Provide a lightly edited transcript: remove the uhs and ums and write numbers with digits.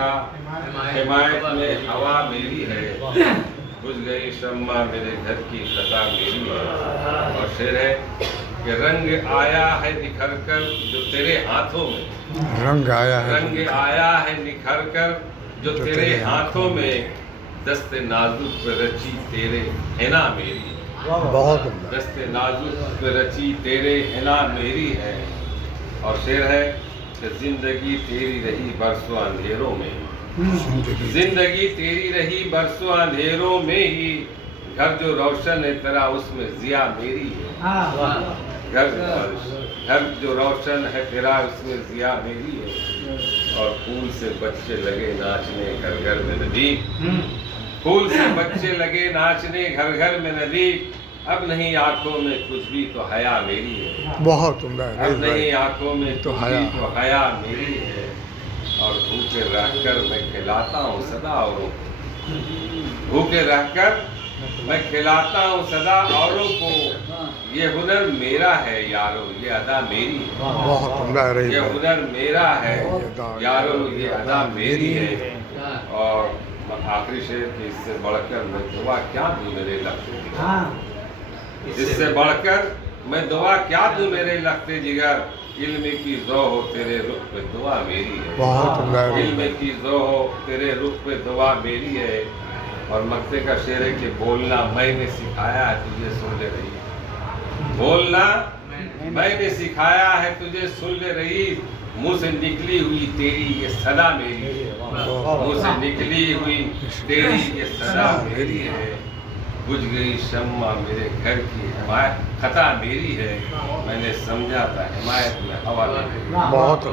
था हिमायत में हवा मेरी है, बुझ गई शम्मा मेरे घर की खता मेरी है। और शेर है कि रंग आया है निखर कर जो तेरे हाथों में, रंग आया है निखर कर जो तेरे हाथों में, दस्ते नाजुक पे रची तेरे हिना मेरी, बहुत उम्दा। दस्ते नाजुक पे रची तेरे हिना मेरी है। और शेर है कि जिंदगी तेरी रही बरसों अंधेरों में, जिंदगी तेरी रही बरसों अंधेरों में ही, घर जो रोशन है तेरा उसमें जिया मेरी है। घर जो रोशन है तेरा उसमें जिया मेरी है। और फूल से बच्चे लगे नाचने घर घर में नदी, फूल से बच्चे लगे नाचने घर घर में नदी, अब नहीं आंखों में कुछ भी तो हया मेरी है। बहुत उम्दा। अब नहीं आंखों में तो हया मेरी है। और भूखे रहकर मैं खिलाता हूँ सदा औरों को, भूखे रहकर मैं खिलाता हूँ सदा औरों को, ये हुनर मेरा है यारो ये अदा मेरी है। बहुत उम्दा रही। ये हुनर मेरा है यारो ये अदा मेरी है। और आखिरी शेर कि इससे बढ़कर मैं दुआ क्या दूं मेरे लफ्ज़, इससे बढ़कर मैं दुआ क्या दूं मेरे लफ्ज़ जिगर, इल्म की ज़ो हो तेरे रुख पे दुआ मेरी है। बहुत उम्दा। इल्म की ज़ो हो तेरे रुख पे दुआ मेरी है। और मक्ते का शेर है कि बोलना मैंने सिखाया है तुझे सुन ले रही, बोलना मैंने सिखाया है तुझे सुन ले रही, मुँह से निकली हुई तेरी ये सदा मेरी है। मुँह से निकली हुई तेरी ये सदा मेरी है। बुझ गई शम्मा मेरे घर की हिमायत खता मेरी है, मैंने समझा था हिमायत में हवा मेरी। बहुत